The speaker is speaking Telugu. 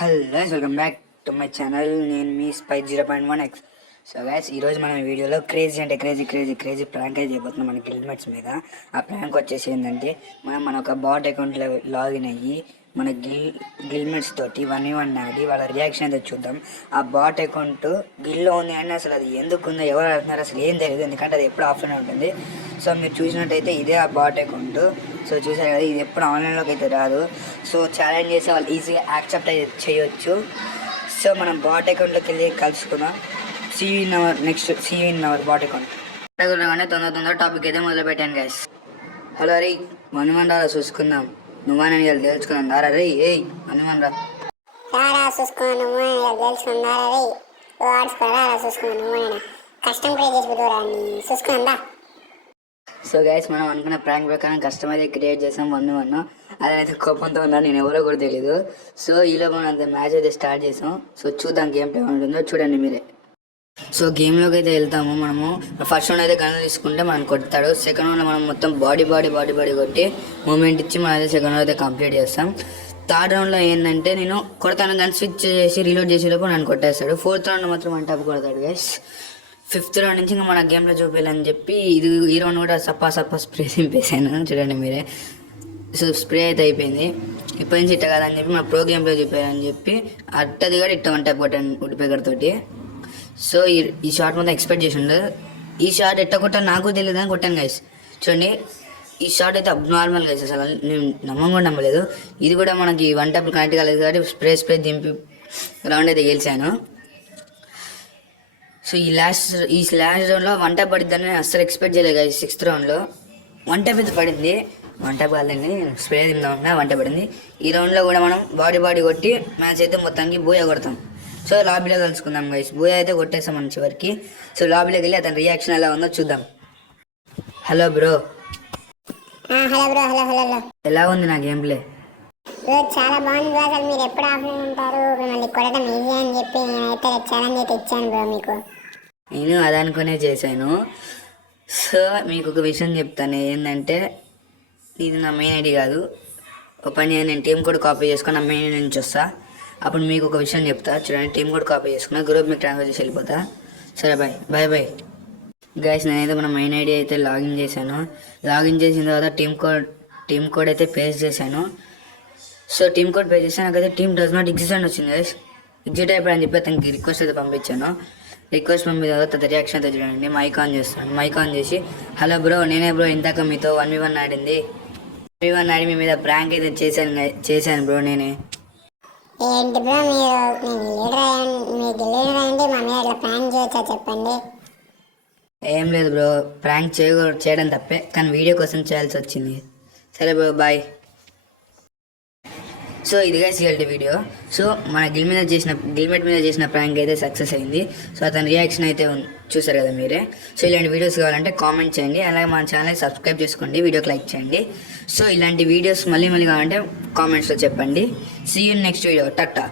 Hello guys, welcome back to my channel. నేను మీ స్పైస్ 0.1x. సో గైస్, ఈరోజు మనం ఈ వీడియోలో క్రేజీ ప్రాంక్ అయితే చేయబోతున్నాం మన గిల్మెట్స్ మీద. ఆ ప్రాంక్ వచ్చేసి ఏంటంటే మన ఒక బాట్ అకౌంట్లో లాగిన్ అయ్యి మన గిల్మెట్స్ తోటి 1v1 ఆడి వాళ్ళ రియాక్షన్ అయితే చూద్దాం. ఆ బాట్ అకౌంట్ గిల్లో ఉంది అని అసలు అది ఎందుకు ఉందో, ఎవరు ఆడుతున్నారు అసలు ఏం తెలియదు, ఎందుకంటే అది ఎప్పుడు ఆఫ్లైన్ ఉంటుంది. సో మీరు చూసినట్టయితే ఇదే ఆ బాట్ అకౌంట్. సో చూసారు కదా, ఇది ఎప్పుడు ఆన్లైన్లోకి అయితే రాదు. సో ఛాలెంజ్ చేసే వాళ్ళు ఈజీగా యాక్సెప్ట్ అయితే చేయొచ్చు. సో మనం బాట్ అకౌంట్లోకి వెళ్ళి కలుసుకుందాం. See in our bot account. కానీ తొందర టాపిక్ అయితే మొదలు పెట్టాను గైస్. హలో రే, మనుమన్ రా చూసుకుందాం. నువ్వా నేను ఇలా తెలుసుకుందాం దారా రే. ఏయ్ మనుమన్ రా సో గైస్, మనం అనుకున్న ప్రాంక్ ప్రకారం కస్టమర్ అయితే క్రియేట్ చేసాం 1v1. అదైతే కోపంతో ఉన్నా, నేను ఎవరో కూడా తెలీదు. సో ఈలో మనం అంత మ్యాచ్ అయితే స్టార్ట్ చేసాం. సో చూద్దాం గేమ్ టైం ఉంటుందో చూడండి మీరే. సో గేమ్లోకి అయితే వెళ్తాము. మనము ఫస్ట్ రౌండ్ అయితే గన్ తీసుకుంటే మనం కొడతాడు. సెకండ్ రౌండ్లో మనం మొత్తం బాడీ కొట్టి మూమెంట్ ఇచ్చి మనం అయితే సెకండ్ రౌండ్ అయితే కంప్లీట్ చేస్తాం. థర్డ్ రౌండ్లో ఏంటంటే నేను కొడతాను, గన్ స్విచ్ చేసి రీలోడ్ చేసేటప్పుడు నన్ను కొట్టేస్తాడు. ఫోర్త్ రౌండ్ మాత్రం వన్ టాప్ కొడతాడు గైస్. ఫిఫ్త్ రౌండ్ నుంచి ఇంకా మన గేమ్లో చూపించాలని చెప్పి ఈ రౌండ్ కూడా సప్పా స్ప్రే దింపేసాను చూడండి మీరే. సో స్ప్రే అయితే అయిపోయింది. ఇప్పటి నుంచి ఇట్ట కాదని చెప్పి మన ప్రో గేమ్లో చూపించాలని చెప్పి అట్టది కూడా ఇట్ట వన్ టాప్ కొట్టాను ఉడ్డిపేకర్ తోటి. సో ఈ షాట్ మొత్తం ఎక్స్పెక్ట్ చేసి ఉండదు. ఈ షాట్ ఎట్ట కొట్టాను నాకు తెలియదు అని కొట్టాను గైస్. చూడండి, ఈ షాట్ అయితే అబ్నార్మల్ గైస్, అసలు నేను నమ్మలేదు. ఇది కూడా మనకి వన్ టాప్ కనెక్ట్ కాలేదు కాబట్టి స్ప్రే దింపి రౌండ్ అయితే గెలిచాను. సో ఈ లాస్ట్ రౌండ్లో వన్ టాప్ పడిద్దని నేను అస్సలు ఎక్స్పెక్ట్ చేయలేదు గైస్. సిక్స్త్ రౌండ్లో వన్ టాప్ అయితే పడింది. వన్ టాప్ కాదండి, స్ప్రే దిందా వన్ టాప్ పడింది. ఈ రౌండ్లో కూడా మనం బాడీ కొట్టి మ్యాచ్ అయితే మొత్తానికి బోయా కొడతాం. సో లాబీలో కలుసుకుందాం గైస్. బోయా అయితే కొట్టేస్తాం మన చివరికి. సో లాబీలోకి వెళ్ళి అతని రియాక్షన్ ఎలా ఉందో చూద్దాం. Hello bro. ఎలా ఉంది నా గేమ్ ప్లే? చాలా బాగుంది బ్రో. అసలు మీరు ఎప్పుడు ఆఫ్లైన్ ఉంటారు, మళ్ళీ కొట్టడం ఈజీ అని చెప్పి నేనైతే ఛాలెంజ్ అయితే ఇచ్చాను బ్రో మీకు. నేను అదనుకునే చేశాను. సో మీకు ఒక విషయం చెప్తాను, ఏంటంటే ఇది నా మెయిన్ ఐడి కాదు. ఓపెన్ చేయ, నేను టీమ్ కోడ్ కాపీ చేసుకుని నా మెయిన్ ఐడి నుంచి వస్తా. అప్పుడు మీకు ఒక విషయం చెప్తా చూడండి. టీమ్ కోడ్ కాపీ చేసుకున్నా, గ్రూప్ మీకు ట్రాన్స్ఫర్ చేసి వెళ్ళిపోతా. సరే బాయ్ గైస్. నేనైతే మన మెయిన్ ఐడి అయితే లాగిన్ చేశాను. లాగిన్ చేసిన తర్వాత టీమ్ కోడ్ అయితే పేస్ట్ చేశాను. సో టీమ్ కోడ్ పేస్ట్ చేశాను. నాకైతే టీమ్ డస్ నాట్ ఎగ్జిస్ట్ అని వచ్చింది గైస్. ఎగ్జిట్ అయిపోయాయని చెప్పి అతనికి రిక్వెస్ట్ అయితే పంపించాను. రిక్వెస్ట్ పంపిన తర్వాత అతని రియాక్షన్ అయితే చూడండి. మైక్ ఆన్ చేస్తాను. మైక్ ఆన్ చేసి హలో బ్రో, నేనే బ్రో ఇందాక మీతో 1v1 ఆడింది. 1v1 ఆడి మీ మీద ప్రాంక్ అయితే చేశాను బ్రో నేనే. ఏంటి బ్రో మీరు లీడర్ అయ్యండి మా మీద ఇట్లా ప్రాంక్ చేయొచ్చా చెప్పండి. ఏం లేదు బ్రో, ప్రాంక్ చేయడం తప్పే, కానీ వీడియో కోసం చేయాల్సి వచ్చింది. సరే బ్రో బాయ్. సో ఇదిగా సిఎల్టీ వీడియో. సో మన గిల్మెట్ మీద చేసిన ప్రాంక్ అయితే సక్సెస్ అయింది. సో అతని రియాక్షన్ అయితే చూసారు కదా మీరే. సో ఇలాంటి వీడియోస్ కావాలంటే కామెంట్ చేయండి, అలాగే మన ఛానల్ సబ్స్క్రైబ్ చేసుకోండి, వీడియోకి లైక్ చేయండి. సో ఇలాంటి వీడియోస్ మళ్ళీ కావాలంటే కామెంట్స్లో చెప్పండి. See you next video. Tata.